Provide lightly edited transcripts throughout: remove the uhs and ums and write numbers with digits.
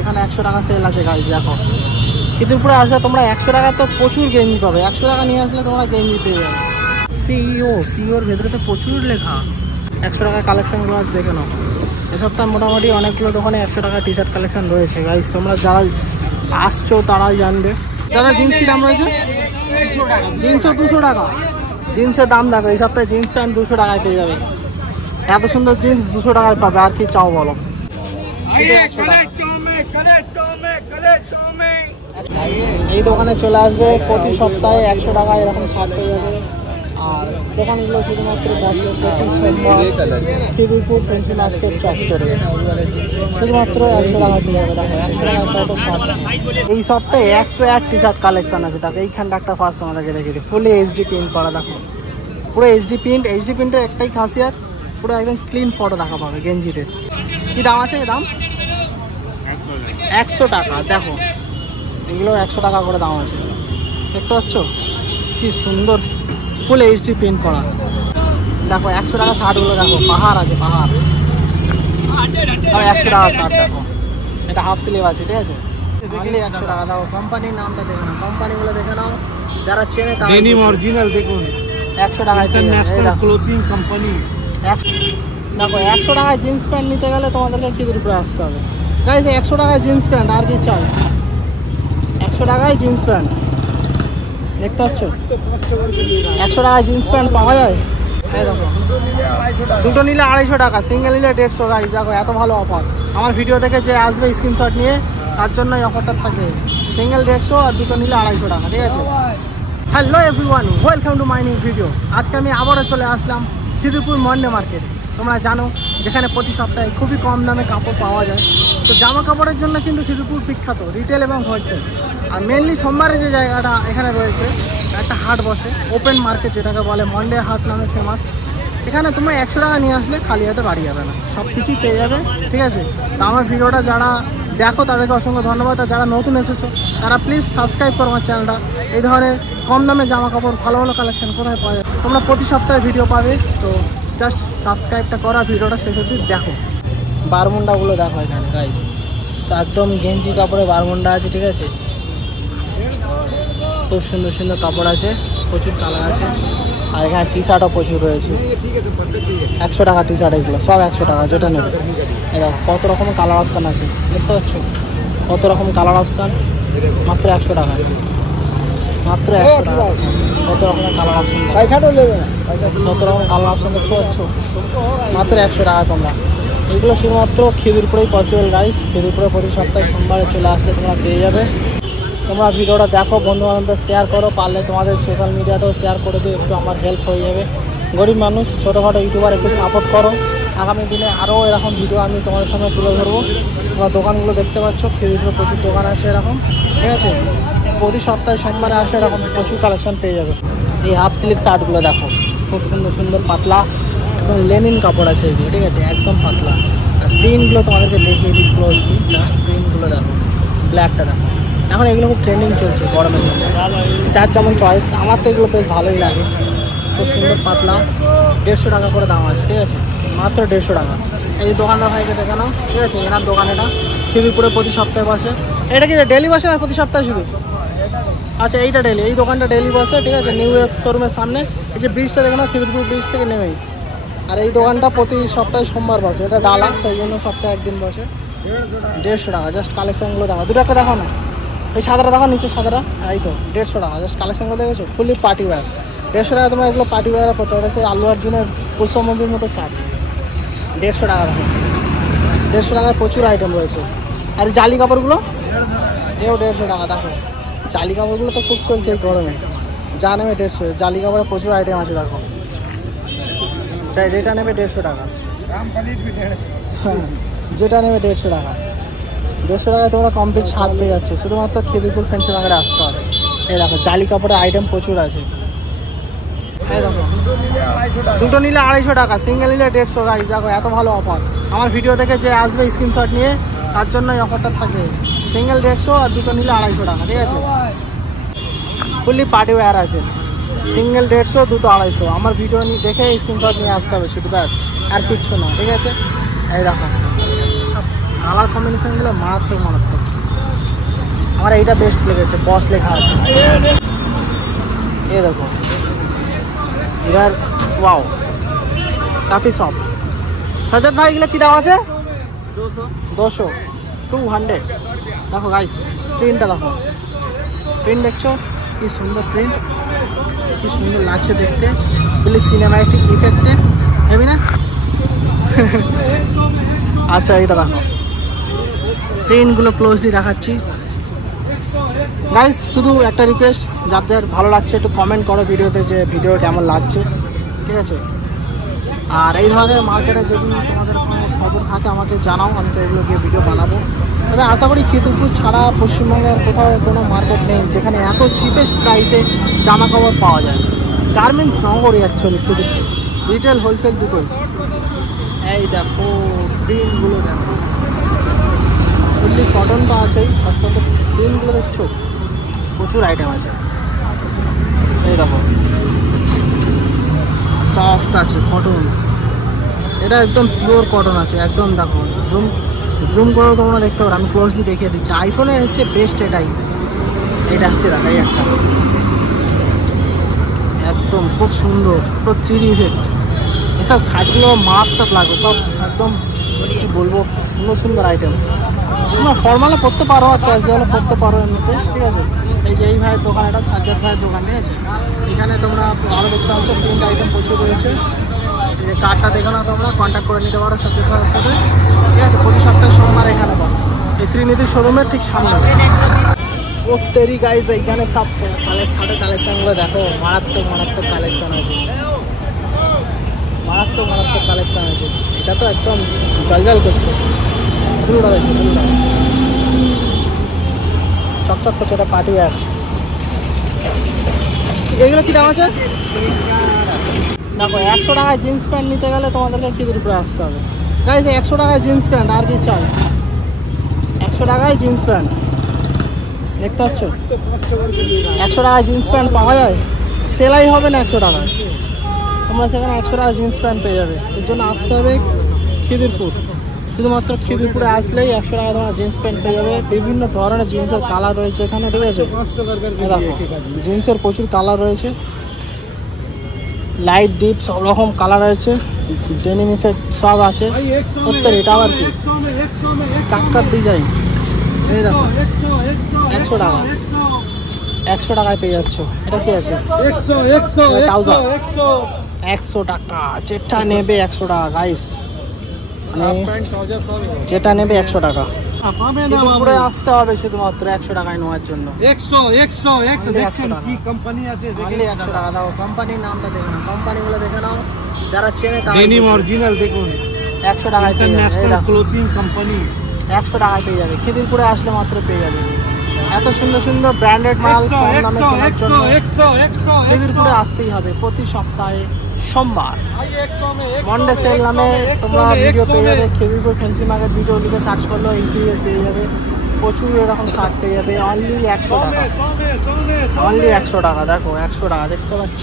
এখানে 100 টাকা সেল আছে গাইজ। দেখো খিদিরপুরে আসলে তোমরা 100 টাকা তো প্রচুর গেঞ্জি পাবে। 100 টাকা নিয়ে আসলে তোমরা গেঞ্জি পেয়ে যাবে। সিওর ভেতরে তো প্রচুর লেখা। 100 টাকা কালেকশনগুলো আছে দেখে নাও। এ সপ্তাহে মোটামুটি অনেকগুলো দোকানে 100 টাকা টি শার্ট কালেকশন রয়েছে গাইজ। তোমরা যারা আসছো তারাই জানবে। দাদা জিন্স কি দাম রয়েছে? জিন্সও 200 টাকা। জিন্সের দাম দেখো, এই সপ্তাহে জিন্স প্যান্ট 200 টাকায় পেয়ে যাবে। এত সুন্দর জিন্স 200 টাকায় পাবে, আর কি চাও বলো। এই দোকানে চলে আসবে প্রতি সপ্তাহে 100 টাকায় এরকম শার্ট পেয়ে যাবে। আর দোকানগুলো শুধুমাত্র বসে প্রতি সোমবার খিদিরপুর ফেন্সি মার্কেট চত্বরে। শুধুমাত্র 100 টাকা পেয়ে যাবে। দেখো 100 টাকায় কত শার্ট। এই সপ্তাহে 101 টি শার্ট কালেকশন আছে। দেখো এইখানটা একটা ফার্স্ট তোমাদেরকে দেখিয়ে দিই, ফুলি এইচডি প্রিন্ট করা। দেখো পুরো এইচডি প্রিন্টের একটাই খাসিয়াত, পুরো একদম ক্লিন ফটো দেখা পাবে গেঞ্জিতে। কী দাম আছে? দাম 100 টাকা। দেখো এগুলো 100 টাকা করে দাম আছে, দেখতে পাচ্ছ কি সুন্দর ফুল এইচডি প্রিন্ট করা। দেখো 100 টাকা শার্টগুলো দেখো, পাহাড় আছে পাহাড়। আর 100 টাকা শার্ট দেখো, এটা হাফ স্লিভ আছে, ঠিক আছে, অনলি 100 টাকা। দেখো কোম্পানির নামটা দেখে নাও, কোম্পানিগুলো দেখে নাও, যারা চেনে তারা। ডেনিম অরিজিনাল দেখুন 100 টাকায় ইন্টারন্যাশনাল ক্লোথিং কোম্পানি। দেখো 100 টাকায় জিন্স প্যান্ট নিতে গেলে তোমাদেরকে খিদিরপুরে আসতে হবে গাইজ। 100 টাকায় জিন্স প্যান্ট, আর কি চাই? 100 টাকায় জিন্স প্যান্ট দেখতে পাচ্ছ, 100 টাকায় জিন্স প্যান্ট পাওয়া যায়। এই দেখো দুটো নিলে 250 টাকা, সিঙ্গেল নিলে 150 গাইজ। দেখো এত ভালো অফার। আমার ভিডিও দেখে যে আসবে স্ক্রিনশট নিয়ে তার জন্য এই অফারটা থাকবে। সিঙ্গেল 150 আর দুটো নিলে 250 টাকা, ঠিক আছে। Hello everyone, welcome to my new video. আজকে আমি আবারও চলে আসলাম খিদিরপুর মন্ডে মার্কেটে। তোমরা জানো যেখানে প্রতি সপ্তাহে খুবই কম দামে কাপড় পাওয়া যায়। তো জামা কাপড়ের জন্য কিন্তু খিদিরপুর বিখ্যাত, রিটেল এবং হোলসেল। আর মেনলি সোমবারে যে জায়গাটা এখানে রয়েছে, একটা হাট বসে, ওপেন মার্কেট যেটাকে বলে, মন্ডে হাট নামে ফেমাস। এখানে তোমরা 100 টাকা নিয়ে আসলে খালি হাতে বাড়ি যাবে না, সব কিছুই পেয়ে যাবে, ঠিক আছে। তো আমার ভিডিওটা যারা দেখো তাদেরকে অসংখ্য ধন্যবাদ। আর যারা নতুন এসেছো তারা প্লিজ সাবস্ক্রাইব করো আমার চ্যানেলটা। এই ধরনের কম দামে জামা কাপড়, ভালো ভালো কালেকশন কোথায় পাওয়া যায় তোমরা প্রতি সপ্তাহে ভিডিও পাবে। তো জাস্ট সাবস্ক্রাইবটা করো, ভিডিওটা শেষ অবধি দেখো। বারমুন্ডাগুলো দেখো এখানে গাইজ, একদম গেঞ্জি কাপড়ে বারমুন্ডা আছে, ঠিক আছে। খুব সুন্দর সুন্দর কাপড় আছে, প্রচুর কালার আছে। আর এখানে টি শার্টও প্রচুর রয়েছে। 100 টাকা টি শার্ট, এগুলো সব 100 টাকা, যেটা নেবে। দেখো কত রকমের কালার অপশান আছে, দেখতে পাচ্ছ কত রকম কালার অপশান, মাত্র 100 টাকা, মাত্র 100 টাকা। কত রকমের কালার অপশান, পয়সাটাও নেবে না, কত রকম কালার অপশান দেখতে পাচ্ছ, মাত্র 100 টাকা তোমরা। এগুলো শুধুমাত্র খিদিরপুরেই পসিবল গাইস। খিদিরপুরে প্রতি সপ্তাহে সোমবারে চলে আসলে তোমরা পেয়ে যাবে। তোমরা ভিডিওটা দেখো, বন্ধু বান্ধবদের শেয়ার করো, পারলে তোমাদের সোশ্যাল মিডিয়াতেও শেয়ার করে দিও, একটু আমার হেল্প হয়ে যাবে। গরিব মানুষ, ছোটোখাটো ইউটিউবার, একটু সাপোর্ট করো। আগামী দিনে আরও এরকম ভিডিও আমি তোমাদের সামনে তুলে ধরবো। তোমরা দোকানগুলো দেখতে পাচ্ছ, খিদিরপুরে প্রচুর দোকান আছে এরকম, ঠিক আছে। প্রতি সপ্তাহে সোমবারে আসলে এরকম প্রচুর কালেকশন পেয়ে যাবে। এই হাফ স্লিভ শার্টগুলো দেখো, খুব সুন্দর সুন্দর পাতলা, একদম লেনিন কাপড় আছে এগুলো, ঠিক আছে, একদম পাতলা। আর প্রিন্টগুলো তোমাদেরকে দেখিয়ে দিই ক্লোজলি, জাস্ট প্রিন্টগুলো দেখো, ব্ল্যাকটা দেখো। এখন এগুলো খুব ট্রেন্ডিং চলছে গরমের জন্য, যার যেমন চয়েস। আমার তো এগুলো বেশ ভালোই লাগে। খুব সুন্দর পাতলা, 150 টাকা করে দাম আছে, ঠিক আছে, মাত্র 150 টাকা। এই দোকানদার ভাইকে দেখানো, ঠিক আছে, এনার দোকান এটা খিদিরপুরে প্রতি সপ্তাহে বসে। এটা কি ডেলি বসে না প্রতি সপ্তাহে শুধু? আচ্ছা এইটা ডেলি, এই দোকানটা ডেলি বসে, ঠিক আছে, নিউ ইয়র্ক শোরুমের সামনে। এই যে ব্রিজটা দেখে নাও, খিদিরপুর ব্রিজ থেকে নেমেই। আর এই দোকানটা প্রতি সপ্তাহে সোমবার বসে, এটা ডালা, সেই জন্য সপ্তাহে একদিন বসে। 150 টাকা, জাস্ট কালেকশানগুলো দেখো। দুটো একটা দেখো না, এই সাদাটা দেখো, নিচে সাদাটা, এই তো 150 টাকা। জাস্ট কালেকশানগুলো দেখেছো, ফুলি পার্টি ওয়্যার। 150 টাকা তোমার এগুলো পার্টি ওয়্যার করতে পারে। সেই আল্লু অর্জুনের পুষ্প মুভির মতো শার্ট, 150 টাকা দেখো। 150 টাকার প্রচুর আইটেম রয়েছে। আর জালি কাপড়গুলো এও 150 টাকা। দেখো জালি কাপড়গুলো তো খুব চলছে এই গরমে, যা নেবে 150। জালি কাপড়ে প্রচুর আইটেম আছে দেখো, চাই যেটা নেবে 150 টাকা, যেটা নেবে 150 টাকা। 150 টাকায় তোমরা কমপ্লিট শার্ট পেয়ে যাচ্ছে, শুধুমাত্র খিদিরপুর ফ্যান্সি মার্কেটে আসতে হবে। এই দেখো জালি কাপড়ের আইটেম প্রচুর আছে। এই দেখো দুটো নিলে 250 টাকা, সিঙ্গেল নিলে 150 গাইজ। দেখো এত ভালো অফার। আমার ভিডিও দেখে যে আসবে স্ক্রিনশট নিয়ে তার জন্য এই অফারটা থাকবে। সিঙ্গেল 150 আর দুটো নিলে 250 টাকা, ঠিক আছে। ফুললি পার্টি ওয়্যার আছে, সিঙ্গেল 150, দুটো 250। আমার ভিডিও দেখে স্ক্রিনশট নিয়ে আসতে হবে শুধু, ব্যাস, আর কিচ্ছু না, ঠিক আছে। এই দেখো কালার কম্বিনেশনগুলো মারাত্মক মারাত্মক। আমার এইটা বেস্ট লেগেছে, বস লেখা আছে। ये देखो इधर, वाओ काफ़ी सॉफ्ट। सजद भाई এগুলো কি দাম আছে? 200 200। দেখো গাইস প্রিন্টটা দেখো, প্রিন্ট দেখছো কি সুন্দর প্রিন্ট, কি সুন্দর লাগছে দেখতে, ফুলি সিনেম্যাটিক ইফেক্টে, হেবি না? আচ্ছা এটা দেখো, প্রিন্টগুলো ক্লোজলি দেখাচ্ছি গাইস। শুধু একটা রিকোয়েস্ট, যার যার ভালো লাগছে একটু কমেন্ট করো ভিডিওতে যে ভিডিও কেমন লাগছে, ঠিক আছে? আর এই ধরনের মার্কেটে যদি তোমাদের কোনো খবর থাকে আমাকে জানাও, আমি সেগুলো গিয়ে ভিডিও বানাবো। তবে আশা করি খিদিরপুর ছাড়া পশ্চিমবঙ্গের কোথাও কোনো মার্কেট নেই যেখানে এত চিপেস্ট প্রাইসে জামা কাপড় পাওয়া যায়। গার্মেন্টস নগরী অ্যাকচুয়ালি খিদিরপুর, রিটেল হোলসেল দুটোই। এই দেখো প্রিন্টগুলো দেখো, ফুললি কটন তো আছেই, তার সাথে প্রিন্টগুলো দেখছো, প্রচুর আইটেম আছে। এই দেখো সফট আছে কটন, এটা একদম পিওর কটন আছে একদম। দেখো জুম জুম করেও তোমরা দেখতে পারো, আমি ক্লোজলি দেখিয়ে দিচ্ছি। আইফোনের হচ্ছে বেস্ট এটাই, এটা হচ্ছে দেখাই একটা একদম খুব সুন্দর, পুরো 3D ইফেক্ট। এসব শার্টগুলো মারাত্মক লাগবে, সব একদম কি বলবো সুন্দর সুন্দর আইটেম। তোমরা ফর্মালে পরতে পারো আর ক্যাজুয়ালে পরতে পারো এমনিতে, ঠিক আছে? এই যে এই ভাইয়ের দোকান, এটা সাজ্জাদ ভাইয়ের দোকান, ঠিক আছে? এখানে তোমরা আরও দেখতে পাচ্ছ প্রিন্ট আইটেম প্রচুর রয়েছে। এই যে কার্ডটা দেখো না, তোমরা কন্ট্যাক্ট করে নিতে পারো সাজ্জাদ ভাইয়ের সাথে, ঠিক আছে? প্রতি সপ্তাহে সোমবার এখানে পাবো, এই ত্রিনিধি শোরুমের ঠিক সামনে। ও তেরি গাইজ, এইখানে সব শার্টের কালেকশনগুলো দেখো, মারাত্মক মারাত্মক কালেকশন আছে, মারাত্মক মারাত্মক কালেকশন আছে। এটা তো একদম জলজল করছে, চুলটা দেখো, চুলটা চকচক করছে, ওটা পার্টি ওয়্যার। এগুলো কি দাম আছে? দেখো 100 টাকায় জিন্স প্যান্ট নিতে গেলে তোমাদেরকে খিদিরপুরে আসতে হবে গাইজ। 100 টাকায় জিন্স প্যান্ট, আর কি চাই? 100 টাকায় জিন্স প্যান্ট দেখতে পাচ্ছ, 100 টাকায় জিন্স প্যান্ট পাওয়া যায়, সেলাই হবে না 100 টাকায়। তোমরা সেখানে 100 টাকা জিন্স প্যান্ট পেয়ে যাবে। এর জন্য আসতে হবে খিদিরপুর, শুধুমাত্র খিদিরপুরে আসলেই 100 টাকা তোমরা জিন্স প্যান্ট পেয়ে যাবে। বিভিন্ন ধরনের জিন্সের কালার রয়েছে এখানে, ঠিক আছে? দেখো জিন্সের প্রচুর কালার রয়েছে, লাইট ডিপ সব রকম কালার আছে, ডেনিম ইফেক্ট সব আছে। প্রত্যেক এটা আবার কি কাটকাট ডিজাইন, এই দেখো 100 টাকা, 100 টাকায় পেয়ে যাচ্ছ। এটা কি আছে? 100 টাকা, যেটা নেবে 100 টাকা গাইস, যেটা নেবে 100 টাকা। খিদিরপুরে আসতে হবে শুধুমাত্র 100 টাকায় নেওয়ার জন্য। 100 দেখছেন কি কোম্পানি আছে, অনলি 100 টাকা। দেখো কোম্পানির নামটা দেখে নাও, কোম্পানিগুলো দেখে নাও, যারা চেনে তারা। ডেনিম অরিজিনাল দেখুন, 100 টাকায় পেয়ে যাবে। ইন্টারন্যাশনাল ক্লোথিং কোম্পানি, 100 টাকায় পেয়ে যাবে, খিদিরপুরে আসলে মাত্র পেয়ে যাবে। এত সুন্দর সুন্দর ব্র্যান্ডেড মাল কম দামে কেনার জন্য খিদিরপুরে আসতেই হবে প্রতি সপ্তাহে সোমবার। মন্ডে সেল নামে তোমরা ভিডিও পেয়ে যাবে, খিদিরপুর ফ্যান্সি মার্কেট ভিডিও লিখে সার্চ করলেও ইউটিউবে পেয়ে যাবে, প্রচুর এরকম শার্ট পেয়ে যাবে। অনলি 100 টাকা, অনলি 100 টাকা। দেখো 100 টাকা দেখতে পাচ্ছ,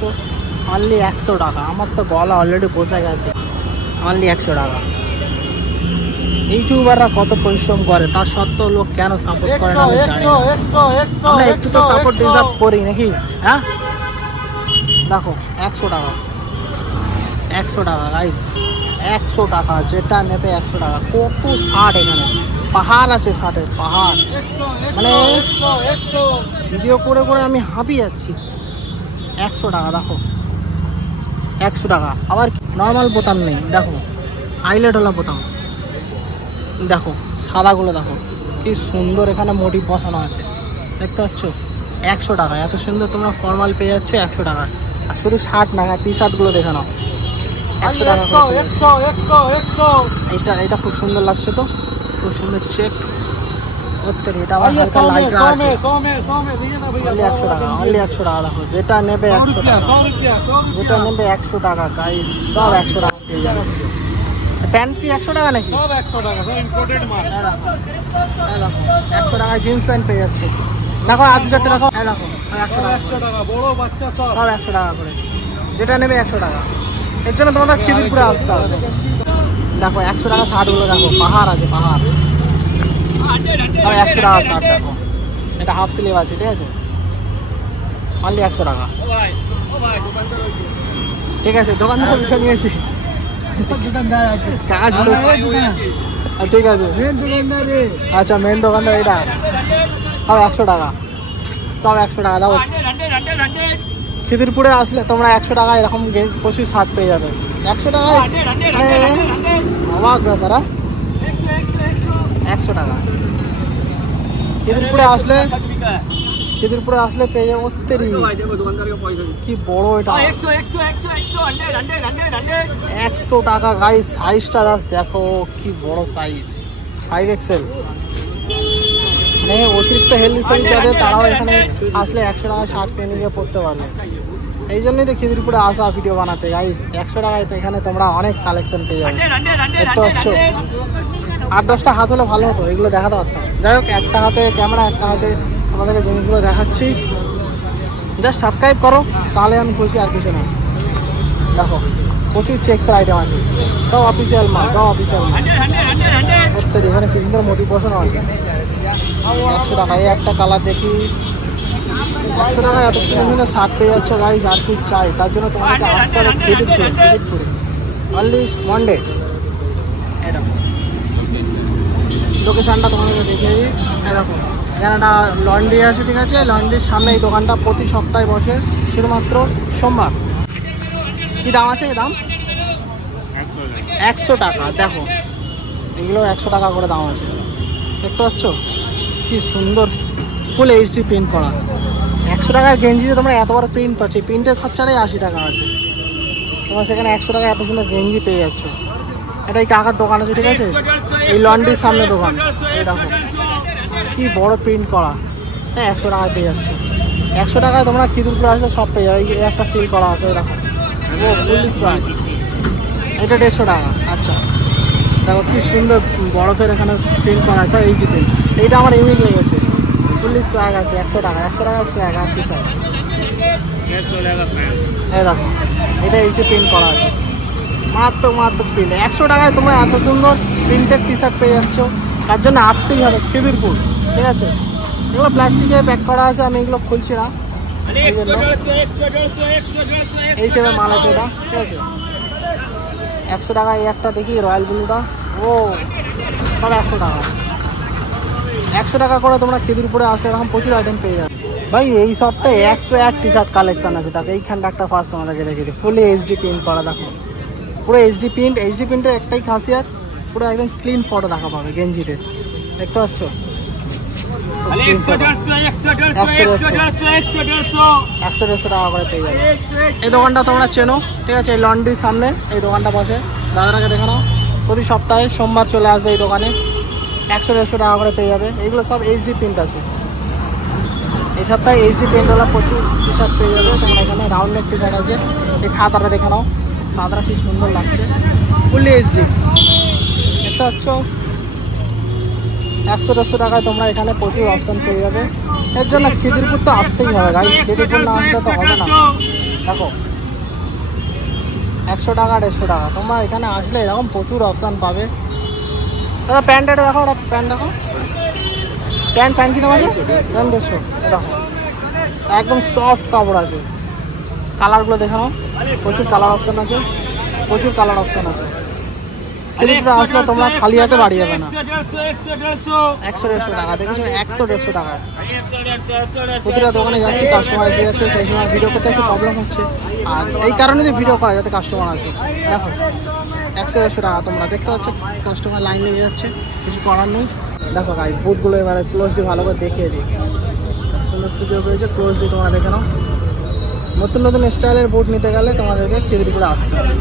অনলি 100 টাকা। আমার তো গলা অলরেডি বসে গেছে, অনলি 100 টাকা। ইউটিউবাররা কত পরিশ্রম করে, তার সত্ত্বেও লোক কেন সাপোর্ট করে না আমি জানি না। আমরা একটু তো সাপোর্ট ডিজার্ভ করি নাকি? হ্যাঁ দেখো 100 টাকা, 100 টাকা গাইস, 100 টাকা, যেটা নেবে 100 টাকা। কত শার্ট এখানে, পাহাড় আছে শার্টের, পাহাড়। মানে ভিডিও করে করে আমি হাঁপিয়ে যাচ্ছি। 100 টাকা দেখো, 100 টাকা। আবার নর্মাল বোতাম নেই, দেখো হাইলাইটওয়ালা বোতাম, দেখো সাদাগুলো দেখো কি সুন্দর, এখানে মোটিভ বসানো আছে দেখতে পাচ্ছ। 100 টাকা এত সুন্দর তোমরা ফর্মাল পেয়ে যাচ্ছ 100 টাকা। আর শুধু শার্ট না, টি শার্টগুলো দেখে নাও 100 টাকা। এটা খুব সুন্দর লাগছে তো, খুব সুন্দর চেক। এটা আবার হালকা লাইট আছে, অনলি 100 টাকা, অনলি 100 টাকা। দেখো যেটা নেবে 100 টাকা, যেটা নেবে 100 টাকা গাইস, সব 100 টাকা পেয়ে যাবে। প্যান্ট কি 100 টাকা নাকি? সব 100 টাকা, সব ইম্পোর্টেড মাল। দেখো 100 টাকায় জিন্স প্যান্ট পেয়ে যাচ্ছে। দেখো আর দু চারটে দেখো, দেখো 100 টাকা, বড় বাচ্চা সব 100 টাকা করে, যেটা নেবে 100 টাকা। এর জন্য তোমাদের খিদিরপুরে আসতে হবে। দেখো 100 টাকা শার্টগুলো দেখো, পাহাড় আছে, পাহাড় আমি 100 টাকা শার্ট দেখো, এটা হাফ স্লিভ আছে, ঠিক আছে, অনলি 100 টাকা। ঠিক আছে, দোকানদার বিষয় নিয়েছি, কাকা ঝুলো, ঠিক আছে, আচ্ছা মেন দোকানদার এটা, সব 100 টাকা, সব 100 টাকা দাও। খিদিরপুরে আসলে তোমরা 100 টাকা এরকম প্রচুর শার্ট পেয়ে যাবে, 100 টাকায়, মানে অবাক ব্যাপার। 100 টাকা খিদিরপুরে আসলে পেয়ে যাবো। কি বড় এটা, 100 টাকা গাইস। সাইজটা দেখো কি বড় সাইজ, 5XL। মানে অতিরিক্ত হেলদি শরীর যাদের, তারাও এখানে আসলে 100 টাকা শার্ট কিনে নিয়ে পড়তে পারবে। এই জন্যই তো খিদিরপুরে আসা ভিডিও বানাতে গাইস। 100 টাকায় তো এখানে তোমরা অনেক কালেকশন পেয়ে যাবে, দেখতে পাচ্ছ। 8-10টা হাত হলে ভালো হতো, এগুলো দেখাতে পারতাম। যাই হোক, একটা হাতে ক্যামেরা, একটা হাতে আমাদেরকে জিনিসগুলো দেখাচ্ছি। জাস্ট সাবস্ক্রাইব করো, তাহলে আমি খুশি, আর কিছু না। দেখো প্রচুর চেক্সের আইটেম আছে, সব অফিসিয়াল মাল, সব অফিসিয়াল মাল। এখানে কি সুন্দর মোটিভেশনও আছে। 100 টাকা এই একটা কালার দেখি, 100 টাকায় এত সুন্দর শার্ট পেয়ে যাচ্ছ গাইস, আর কি চাই। তার জন্য তোমাকে আসতে হবে খিদিরপুরে, অনলি মন্ডে। এই দেখো লোকেশানটা তোমাদেরকে দেখিয়ে দিই। এই দেখো এখানে একটা লন্ড্রি আছে, ঠিক আছে, লন্ড্রির সামনে এই দোকানটা প্রতি সপ্তাহে বসে, শুধুমাত্র সোমবার। কি দাম আছে? দাম 100 টাকা। দেখো এগুলো 100 টাকা করে দাম আছে, দেখতে পাচ্ছ কি সুন্দর ফুল এইচডি প্রিন্ট করা। 100 টাকার গেঞ্জিতে তোমরা এত বড় প্রিন্ট পাচ্ছ, প্রিন্টের খরচাটাই 80 টাকা আছে, তোমরা সেখানে 100 টাকা এত সুন্দর গেঞ্জি পেয়ে যাচ্ছ। এটা এই কাকার দোকান আছে, ঠিক আছে, এই লন্ড্রির সামনে দোকান। এই দেখো কি বড় প্রিন্ট করা, হ্যাঁ 100 টাকায় পেয়ে যাচ্ছ। 100 টাকায় তোমরা খিদিরপুরে আসলে সব পেয়ে যাবে। এই একটা সিল করা আছে, দেখো ও ফুল স্প্যাগ, এটা 150 টাকা। আচ্ছা দেখো কি সুন্দর বরফের এখানে প্রিন্ট করা আছে, এইচডি প্রিন্ট। এইটা আমার ইউনিক লেগেছে, ফুল স্প্যাগ আছে, 100 টাকা। 100 টাকা স্প্যাগ, আর কি চাই। এই দেখো এটা এইচডি প্রিন্ট করা আছে, মারাত্মক প্রিন্ট। 100 টাকায় তোমরা এত সুন্দর প্রিন্টেড টি শার্ট পেয়ে যাচ্ছ, তার জন্য আসতেই হবে খিদিরপুর, ঠিক আছে। এগুলো প্লাস্টিকে প্যাক করা আছে, আমি এগুলো খুলছি না, এই হিসেবে মাল আছে এটা, ঠিক আছে। 100 টাকা এই একটা দেখি রয়্যাল ব্লুটা, ও সব 100 টাকা। 100 টাকা করে তোমরা খিদিরপুরে আসলে এরকম প্রচুর আইটেম পেয়ে যাবে ভাই। এই সপ্তাহে 101 টি শার্ট কালেকশন আছে। দেখো এইখানটা একটা ফার্স্ট তোমাদেরকে দেখিয়ে দিই, ফুলি এইচডি প্রিন্ট করা। দেখো পুরো এইচডি প্রিন্ট। এইচডি প্রিন্টের একটাই খাসিয়াত, পুরো একদম ক্লিন ফটো দেখা পাবে গেঞ্জিতে, দেখতে পাচ্ছ। 100-150 টাকা করে পেয়ে যাবে। এই দোকানটা তোমরা চেনো, ঠিক আছে, এই লন্ড্রির সামনে এই দোকানটা বসে। দাদাটাকে দেখে নাও, প্রতি সপ্তাহে সোমবার চলে আসবে এই দোকানে, 100-150 টাকা করে পেয়ে যাবে। এইগুলো সব এইচডি প্রিন্ট আছে। এই সপ্তাহে এইচডি প্রিন্টওয়ালা প্রচুর টি শার্ট পেয়ে যাবে তোমরা এখানে। রাউন্ড নেক টি শার্ট আছে, এই সাদাটা দেখে নাও, সাদাটা কি সুন্দর লাগছে, ফুললি এইচডি, দেখতে পাচ্ছ। 100-150 টাকায় তোমরা এখানে প্রচুর অপশান পেয়ে যাবে। এর জন্য খিদিরপুর তো আসতেই হবে গাইস, খিদিরপুর না আসলে তো হবে না। দেখো 100 টাকা 150 টাকা, তোমরা এখানে আসলে এরকম প্রচুর অপশান পাবে। দাদা প্যান্ট এটা দেখো, ওটা প্যান্ট দেখো, প্যান্ট কি দাম আছে? প্যান্ট 150। দেখো একদম সফট কাপড় আছে, কালারগুলো দেখে নাও, প্রচুর কালার অপশান আছে, প্রচুর কালার অপশান আছে। খিদিরপুরে আসলে তোমরা খালি হাতে বাড়ি যাবে না। 100-150 টাকা, দেখেছো 100-150 টাকা। প্রতিটা দোকানে যাচ্ছি, কাস্টমার এসে যাচ্ছে, সেই সময় ভিডিও করতে একটু প্রবলেম হচ্ছে, আর এই কারণে যে ভিডিও করা যাতে কাস্টমার আসে। দেখো 100-150 টাকা, তোমরা দেখতে পাচ্ছ কাস্টমার লাইন লেগে যাচ্ছে, কিছু করার নেই। দেখো গাইস বুটগুলো এবারে ক্লোজলি ভালো করে দেখিয়ে দিই, সুন্দর সুযোগ হয়েছে, ক্লোজলি তোমরা দেখে নাও। নতুন স্টাইলের বুট নিতে গেলে তোমাদেরকে খিদিরপুরে আসতে হবে।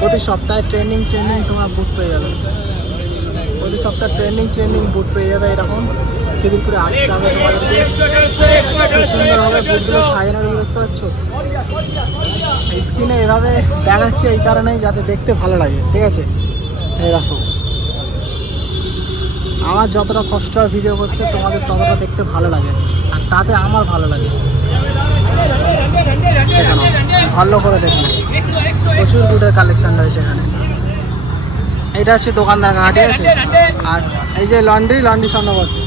প্রতি সপ্তাহে ট্রেন্ডিং তোমরা বুট পেয়ে যাবে, প্রতি সপ্তাহে ট্রেন্ডিং বুট পেয়ে যাবে। এরকম খিদিরপুরে আসতে হবে তোমাদেরকে। খুব সুন্দরভাবে বুটগুলো সাজানো রয়েছে, দেখতে পাচ্ছ। স্ক্রিনে এভাবে দেখাচ্ছে এই কারণেই যাতে দেখতে ভালো লাগে, ঠিক আছে। এই দেখো আমার যতটা কষ্ট হয় ভিডিও করতে, তোমাদের ততটা দেখতে ভালো লাগে, আর তাতে আমার ভালো লাগে। ভালো করে দেখুন, প্রচুর বুটের কালেকশন রয়েছে এখানে। এটা হচ্ছে দোকানদার কাকা, ঠিক আছে। আর এই যে লন্ড্রি সামনে বসে।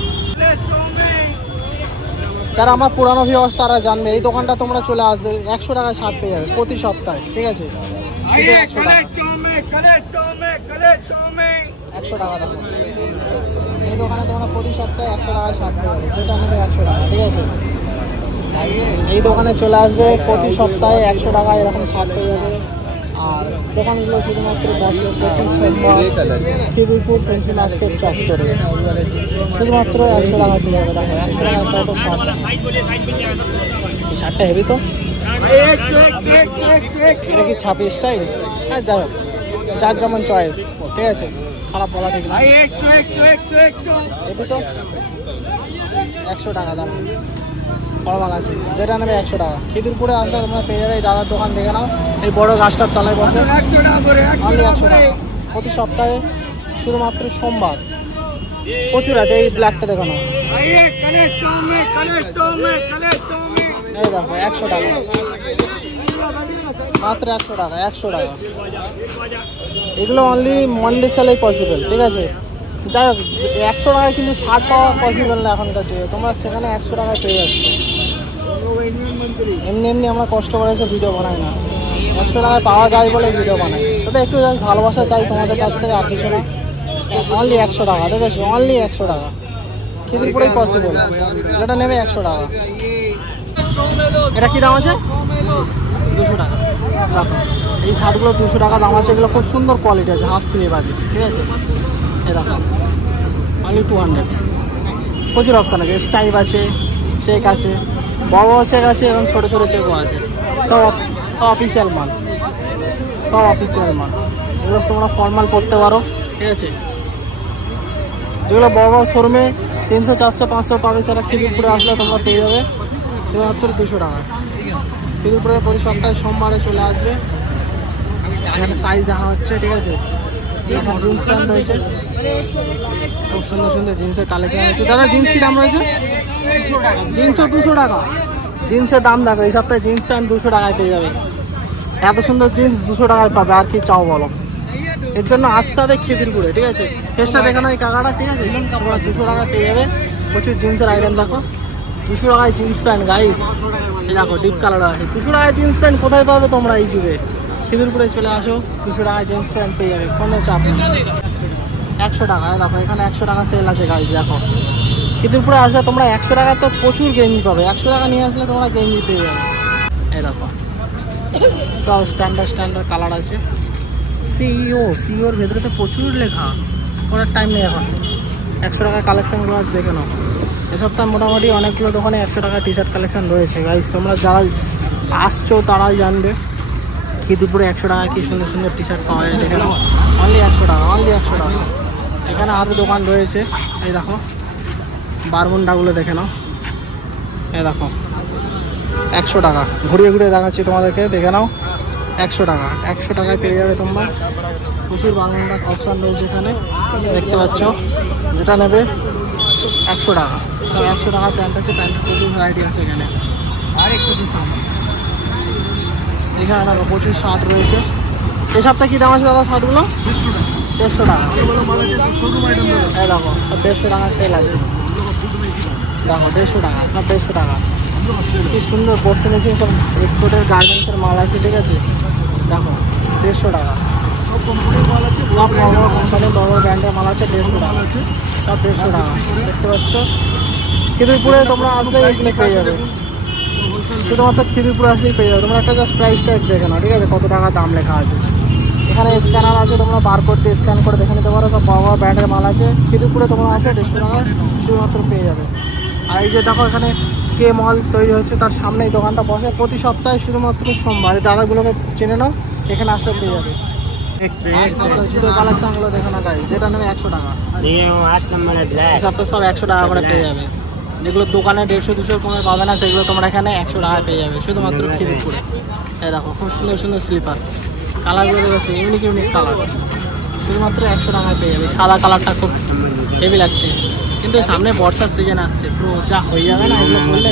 যারা আমার পুরানো ভিউয়ার্স তারা জানবে এই দোকানটা তোমরা চলে আসবে, 100 টাকায় শার্ট পেয়ে যাবে প্রতি সপ্তাহে, ঠিক আছে। শুধু 100 টাকা, 100 টাকা দেখো। এই দোকানে তোমরা প্রতি সপ্তাহে 100 টাকায় শার্ট পেয়ে যাবে, যেটা নেবে 100 টাকা, ঠিক আছে। এই দোকানে চলে আসবে প্রতি সপ্তাহে 100 টাকায় এরকম শার্ট পেয়ে যাবে। আর দোকানগুলো শুধুমাত্র বসে প্রতি সোমবার খিদিরপুর পেন্সিল মার্কেট চত্বরে, শুধুমাত্র 100 টাকা পেয়ে যাবে। দেখো 100 টাকায় কত শার্ট, এই শার্টটা হেভি তো। এটা কি ছাপি স্টাইল? হ্যাঁ, যাই হোক, যার যেমন চয়েস, ঠিক আছে, খারাপ বলা ঠিক না। হেভি তো, 100 টাকা দাম ফর্মাল আছে, যেটা নেবে 100 টাকা। খিদিরপুরে আসলে তোমরা পেয়ে যাবে। এই দাদার দোকান দেখে নাও, এই বড় গাছটার তলায় বসে, অনলি 100 টাকা প্রতি সপ্তাহে, শুধুমাত্র সোমবার। প্রচুর আছে। এই ব্ল্যাকটা দেখো না, এই দেখো 100 টাকা, মাত্র 100 টাকা, 100 টাকা। এগুলো অনলি মন্ডে সেলেই পসিবল, ঠিক আছে। যাই হোক, 100 টাকায় কিন্তু শার্ট পাওয়া পসিবল না এখনকার যুগে, তোমরা সেখানে 100 টাকায় পেয়ে যাচ্ছ। এমনি আমরা কষ্ট করে এসে ভিডিও বানাই না, 100 টাকায় পাওয়া যায় বলে ভিডিও বানাই। তবে একটু ভালোবাসা চাই তোমাদের কাছ থেকে, আর কিছু না। অনলি 100 টাকা, দেখেছো, অনলি 100 টাকা, খিদিরপুরেই পসিবল, যেটা নেবে 100 টাকা। এটা কি দাম আছে? 200 টাকা। দেখো এই শার্টগুলো 200 টাকা দাম আছে। এগুলো খুব সুন্দর কোয়ালিটি আছে, হাফ স্লিভ আছে, ঠিক আছে। এই দেখো অনলি 200। প্রচুর অপশান আছে, স্টাইপ আছে, চেক আছে, বড় বড় চেক আছে এবং ছোটো ছোটো চেকও আছে। সব অফিসিয়াল মাল, সব অফিসিয়াল মাল। এগুলো তোমরা ফর্মাল পরতে পারো, ঠিক আছে। যেগুলো বড় বড় শোরুমে 300, 400, 500 পাবে, সেটা খিদিরপুরে আসলে তোমরা পেয়ে যাবে শুধুমাত্র 200 টাকায়। খিদিরপুরে প্রতি সপ্তাহে সোমবারে চলে আসবে। এখানে সাইজ দেখা হচ্ছে, ঠিক আছে। এখন জিন্স প্যান্ট রয়েছে, খুব সুন্দর সুন্দর জিন্সের কালেকশন রয়েছে। দাদা জিন্স কি দাম রয়েছে? জিন্সও 200 টাকা। জিন্সের দাম দেখো, এই সপ্তাহে জিন্স প্যান্ট 200 টাকায় পেয়ে যাবে। এত সুন্দর জিন্স 200 টাকায় পাবে, আর কি চাও বলো। এর জন্য আসতে হবে খিদিরপুরে, ঠিক আছে। ফেসটা দেখে না এই কাকাটা, ঠিক আছে। তোমরা 200 টাকায় পেয়ে যাবে প্রচুর জিন্সের আইটেম। দেখো 200 টাকায় জিন্স প্যান্ট গাইস, এই দেখো ডিপ কালার আছে। 200 টাকায় জিন্স প্যান্ট কোথায় পাবে তোমরা এই যুগে? খিদিরপুরে চলে আসো, 200 টাকায় জিন্স প্যান্ট পেয়ে যাবে, কোনো চাপ নেই। 100 টাকা, দেখো এখানে 100 টাকা সেল আছে গাইস। দেখো খিদিরপুরে আসলে তোমরা 100 টাকা তো প্রচুর গেঞ্জি পাবে। 100 টাকা নিয়ে আসলে তোমরা গেঞ্জি পেয়ে যাবে। এই দেখো সব স্ট্যান্ডার্ড কালার আছে। সিওর ভেতরে তো প্রচুর লেখা, করার টাইম নেই এখন। 100 টাকার কালেকশানগুলো আছে, দেখে নাও। এ সপ্তাহে মোটামুটি অনেকগুলো দোকানে 100 টাকার টি শার্ট কালেকশান রয়েছে গাইস। তোমরা যারা আসছো তারাই জানবে খিদিরপুরে 100 টাকা কি সুন্দর সুন্দর টি শার্ট পাওয়া যায়, দেখে নাও। অনলি 100 টাকা, অনলি 100 টাকা। এখানে আরও দোকান রয়েছে, এই দেখো বারমুন্ডাগুলো দেখে নাও। এই দেখো 100 টাকা, ঘুরিয়ে ঘুরিয়ে দেখাচ্ছি তোমাদেরকে, দেখে নাও। 100 টাকা, 100 টাকায় পেয়ে যাবে তোমরা। প্রচুর বারমুন্ডা অপশান রয়েছে এখানে, দেখতে পাচ্ছ। যেটা নেবে 100 টাকা। 100 টাকা প্যান্ট আছে, প্যান্টের প্রচুর ভ্যারাইটি আছে এখানে। আর একটু দিতাম, এখানে দেখো প্রচুর শার্ট রয়েছে। এই সপ্তাহে কী দাম আছে দাদা শার্টগুলো? 150 টাকা। এই দেখো 150 টাকা সেল আছে। দেখো 150 টাকা, সব 150 টাকা। কি সুন্দর পড়তে নিয়েছি, সব এক্সপোর্টের গার্মেন্টসের মাল আছে, ঠিক আছে। দেখো 150 টাকা। সব কোম্পানির মাল আছে, সব বড় বড় কোম্পানির বড় বড় ব্র্যান্ডের মাল আছে, 150 টাকা আছে, সব 150 টাকা। দেখতে পাচ্ছ, খিদিরপুরে তোমরা আসলেই এগুলো পেয়ে যাবে। শুধুমাত্র খিদিরপুরে আসলেই পেয়ে যাবে। তোমরা একটা জাস্ট প্রাইস ট্যাগ দেখে নাও, ঠিক আছে, কত টাকা দাম লেখা আছে। এখানে স্ক্যানার আছে, তোমরা বারকোড দিয়ে স্ক্যান করে দেখে নিতে পারো। সব বড় বড় ব্র্যান্ডের মাল আছে। খিদিরপুরে তোমরা আসলে 150 টাকায় শুধুমাত্র পেয়ে যাবে। আর এই যে দেখো এখানে কে মল তৈরি হচ্ছে, তার সামনে এই দোকানটা বসে প্রতি সপ্তাহে শুধুমাত্র সোমবার। এই দাদাগুলোকে চেনে নাও, এখানে আসলে পেয়ে যাবে। জুতোর কালেকশনগুলো দেখে না গাই, যেটা নেবে 100 টাকা। সপ্তাহে সব 100 টাকা করে পেয়ে যাবে। যেগুলো দোকানে 150-200 কমে পাবে না, সেগুলো তোমরা এখানে 100 টাকায় পেয়ে যাবে শুধুমাত্র খিদিরপুরে। এই দেখো খুব সুন্দর সুন্দর স্লিপার, কালারগুলো দেখো ইউনিক কালার, শুধুমাত্র 100 টাকায় পেয়ে যাবে। সাদা কালারটা খুব হেভি লাগছে, কিন্তু সামনে বর্ষার সিজন আসছে, পুরো যা হয়ে যাবে না এগুলো বললে।